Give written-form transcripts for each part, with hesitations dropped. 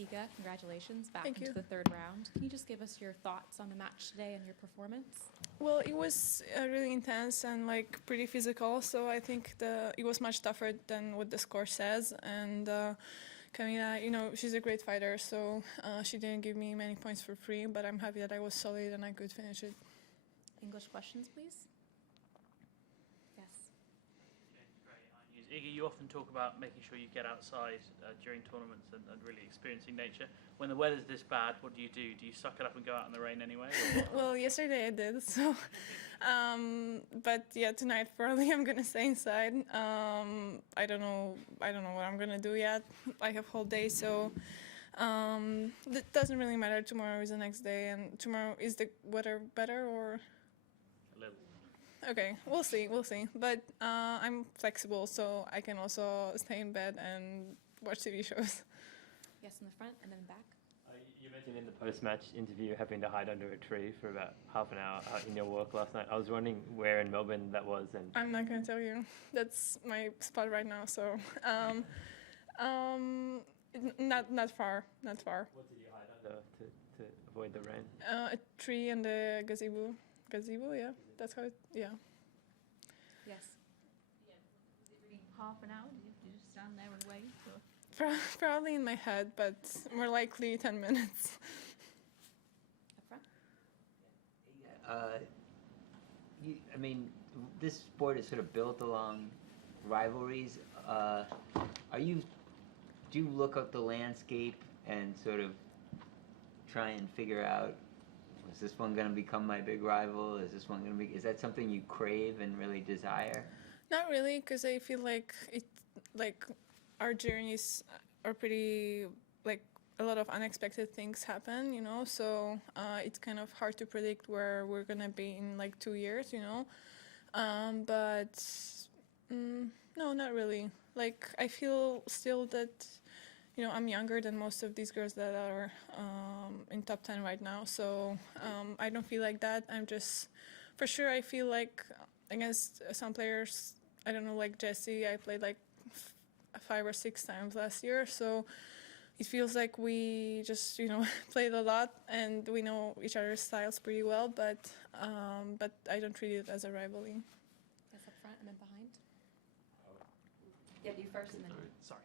Iga, congratulations, back Thank into you. the third round. Can you just give us your thoughts on the match today and your performance? Well, it was really intense and like pretty physical, so I think it was much tougher than what the score says. And Camila, she's a great fighter, so she didn't give me many points for free, but I'm happy that I was solid and I could finish it. English questions, please. Yes. Iga, you often talk about making sure you get outside during tournaments and really experiencing nature. When the weather's this bad, what do? Do you suck it up and go out in the rain anyway? Well, yesterday I did, so but yeah, tonight probably I'm gonna stay inside. I don't know what I'm gonna do yet. I have whole day, so it doesn't really matter. Tomorrow is the next day, and tomorrow is the weather better or? A little. Okay, we'll see. But I'm flexible, so I can also stay in bed and watch TV shows. Yes, in the front and then back. You mentioned in the post-match interview having to hide under a tree for about half an hour in your work last night. I was wondering where in Melbourne that was. And I'm not going to tell you. That's my spot right now, so not far. what did you hide under to avoid the rain? A tree and a gazebo. Gazebo, yeah. That's how it, yeah. Yes. Yeah, was it really half an hour? Did you just stand there and wait? Or? Probably in my head, but more likely 10 minutes. Up front. I mean, this sport is sort of built along rivalries. Do you look up the landscape and sort of try and figure out, is this one going to become my big rival? Is that something you crave and really desire? Not really, because I feel like our journeys are pretty, like, a lot of unexpected things happen, so it's kind of hard to predict where we're gonna be in like 2 years, but no, not really. Like, I feel still that I'm younger than most of these girls that are in top 10 right now, so I don't feel like that. I'm just, for sure, I feel like against some players, I don't know, like Jessie, I played like 5 or 6 times last year, so it feels like we just played a lot and we know each other's styles pretty well, but I don't treat it as a rivalry. Yes, up front and then behind. Yeah, you first and then. Sorry.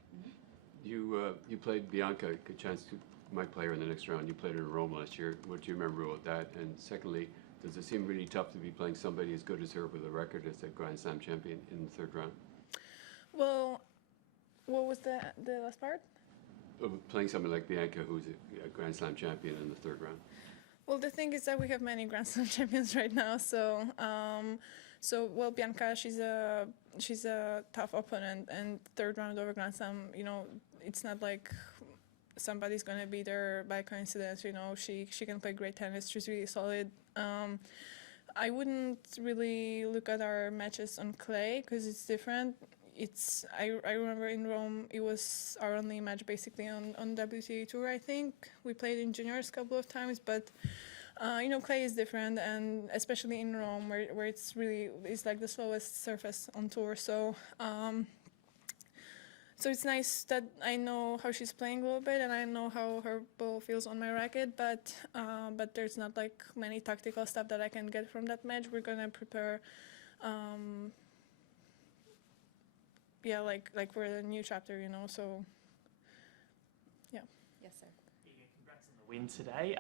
You played Bianca Kuchanski, my player in the next round. You played her in Rome last year. What do you remember about that? And secondly, does it seem really tough to be playing somebody as good as her with a record as a Grand Slam champion in the third round? Well, what was the last part? Playing someone like Bianca, who's a Grand Slam champion in the third round. Well, the thing is that we have many Grand Slam champions right now, so Bianca, she's a tough opponent, and third round over Grand Slam, it's not like somebody's gonna be there by coincidence. She can play great tennis. She's really solid. I wouldn't really look at our matches on clay because it's different. I remember in Rome it was our only match basically on WTA Tour. I think we played in juniors a couple of times, but clay is different, and especially in Rome where it's like the slowest surface on tour. So it's nice that I know how she's playing a little bit, and I know how her ball feels on my racket, but there's not like many tactical stuff that I can get from that match. We're gonna prepare, like for the new chapter, so yeah. Yes, sir. Iga, congrats on the win today.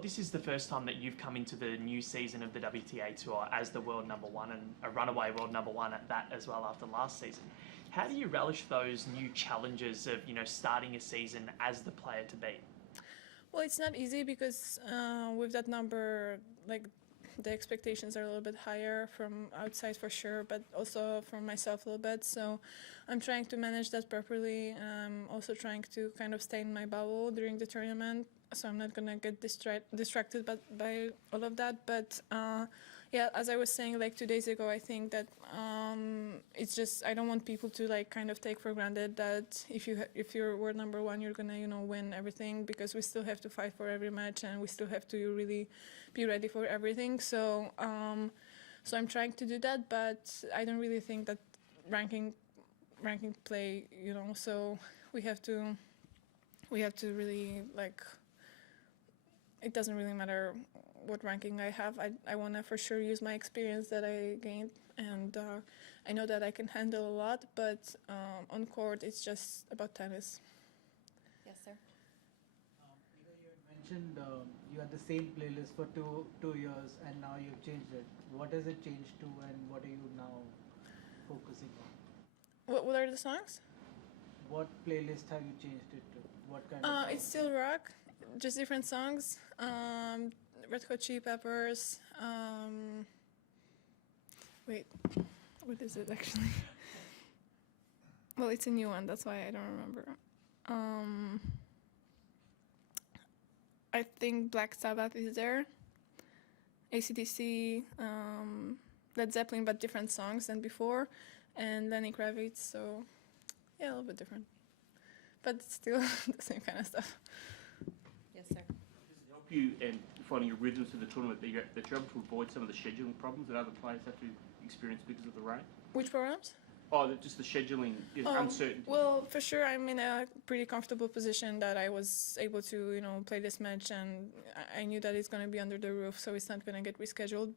This is the first time that you've come into the new season of the WTA Tour as the world number one and a runaway world number one at that as well after last season. How do you relish those new challenges of starting a season as the player to beat? Well, it's not easy because with that number, like, the expectations are a little bit higher from outside for sure, but also from myself a little bit. So I'm trying to manage that properly. I'm also trying to kind of stay in my bubble during the tournament, so I'm not gonna get distracted by all of that. But yeah, as I was saying like 2 days ago, I think that it's just, I don't want people to like kind of take for granted that if you're world number one, you're gonna win everything, because we still have to fight for every match and we still have to really be ready for everything. So I'm trying to do that, but I don't really think that ranking play, so we have to we have to really like. It doesn't really matter what ranking I have. I want to for sure use my experience that I gained, and I know that I can handle a lot. But on court, it's just about tennis. Yes, sir. Iga, you had mentioned you had the same playlist for two years, and now you've changed it. What does it change to, and what are you now focusing on? What are the songs? What playlist have you changed it to? What kind of? It's still rock, just different songs. Red Hot Chili Peppers. Wait, what is it actually? Well, it's a new one. That's why I don't remember. I think Black Sabbath is there. AC/DC, Led Zeppelin, but different songs than before, and Lenny Kravitz. So, yeah, a little bit different, but still the same kind of stuff. Yes, sir. Does it help you in finding your rhythms to the tournament that you're able to avoid some of the scheduling problems that other players have to experience because of the rain? Which programs? Oh, just the scheduling uncertainty. Well, for sure, I'm in a pretty comfortable position that I was able to, play this match, and I knew that it's going to be under the roof, so it's not going to get rescheduled.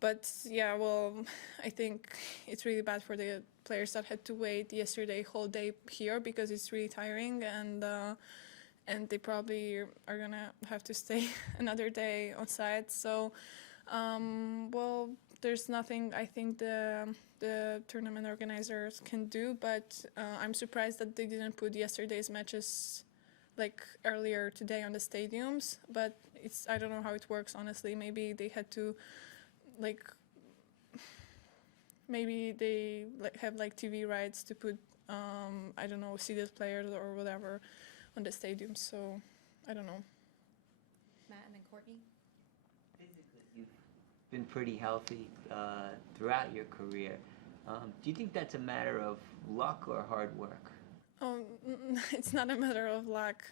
But yeah, well, I think it's really bad for the players that had to wait yesterday whole day here because it's really tiring, and they probably are gonna have to stay another day on site. So, well, there's nothing I think the tournament organizers can do, but I'm surprised that they didn't put yesterday's matches like earlier today on the stadiums. But I don't know how it works, honestly. Maybe they had to maybe they have TV rights to put I don't know, seated players or whatever on the stadium. So I don't know. Matt and then Courtney. Physically, you've been pretty healthy throughout your career. Do you think that's a matter of luck or hard work? It's not a matter of luck.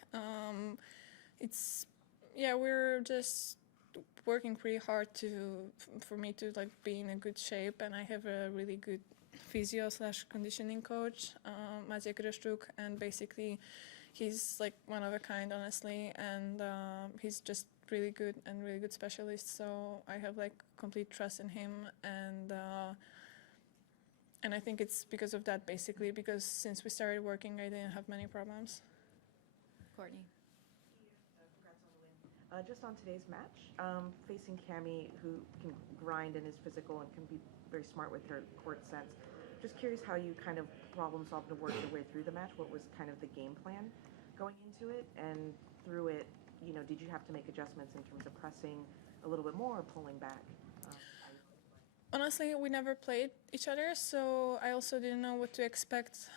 We're just working pretty hard for me to be in a good shape, and I have a really good physio/conditioning coach, Maciej Greszczuk, and basically he's one of a kind, honestly, and he's just really good and really good specialist. So I have complete trust in him, and I think it's because of that, basically, because since we started working, I didn't have many problems. Courtney. Congrats on the win. Just on today's match, facing Cami, who can grind and is physical and can be very smart with her court sense. Just curious how you kind of problem solved and worked your way through the match. What was kind of the game plan going into it, and through it, did you have to make adjustments in terms of pressing a little bit more or pulling back? Honestly, we never played each other, so I also didn't know what to expect.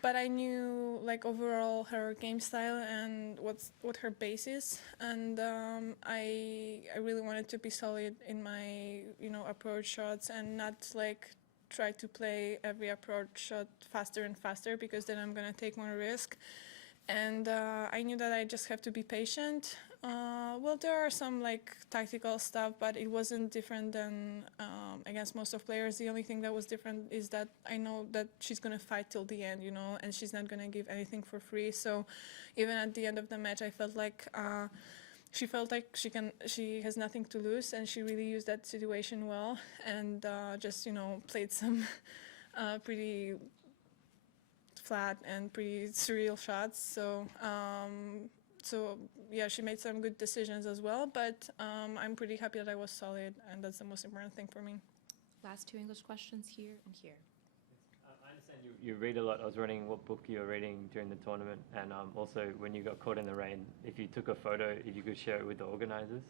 But I knew overall her game style and what her base is, and I really wanted to be solid in my approach shots and not try to play every approach shot faster and faster, because then I'm gonna take more risk. And I knew that I just have to be patient. Well, there are some tactical stuff, but it wasn't different than against most of players. The only thing that was different is that I know that she's gonna fight till the end, and she's not gonna give anything for free. So even at the end of the match, I felt she felt like she has nothing to lose, and she really used that situation well, and just played some pretty flat and pretty surreal shots. So yeah, she made some good decisions as well, but I'm pretty happy that I was solid, and that's the most important thing for me. Last two English questions here and here. I understand you read a lot. I was wondering what book you were reading during the tournament, and also when you got caught in the rain, if you took a photo, if you could share it with the organizers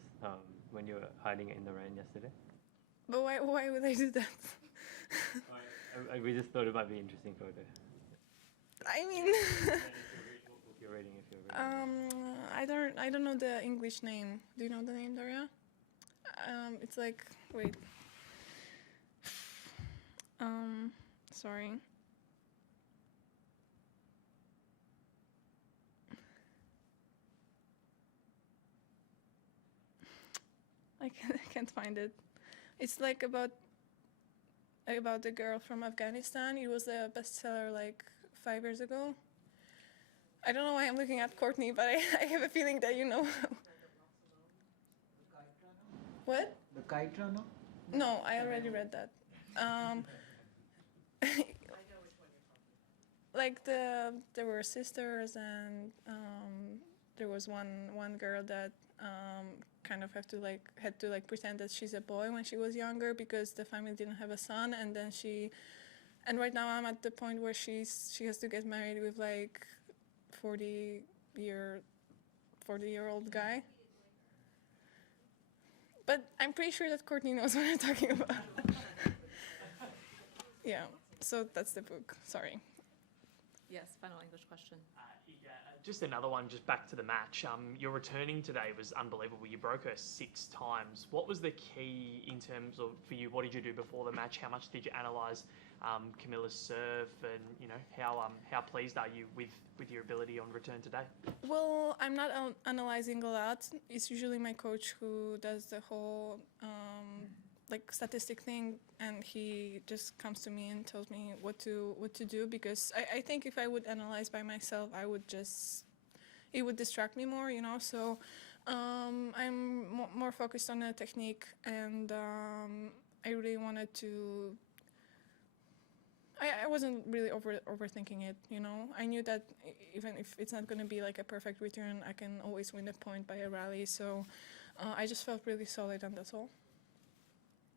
when you were hiding it in the rain yesterday. But why would I do that? We just thought it might be an interesting photo. I mean, What book you're reading, if you're reading. I don't know the English name. Do you know the name, Daria? It's wait. Sorry. I can't find it. It's about the girl from Afghanistan. It was a bestseller 5 years ago. I don't know why I'm looking at Courtney, but I have a feeling that you know. What? The kite runner? No, I already read that. Like there were sisters, and there was one girl that kind of had to pretend that she's a boy when she was younger because the family didn't have a son, and then and right now I'm at the point where she has to get married with like 40-year-old guy. But I'm pretty sure that Courtney knows what I'm talking about. Yeah, so that's the book. Sorry. Yes, final English question. Just another one, just back to the match. Your returning today was unbelievable. You broke her 6 times. What was the key in terms of, for you, what did you do before the match? How much did you analyse Camilla's serve, and how pleased are you with your ability on return today? Well, I'm not analyzing a lot. It's usually my coach who does the whole statistic thing, and he just comes to me and tells me what to do, because I think if I would analyze by myself, it would distract me more, so I'm more focused on the technique, and I really wanted to. I wasn't really overthinking it, I knew that even if it's not going to be like a perfect return, I can always win a point by a rally, so I just felt really solid, and that's all.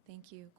Thank you.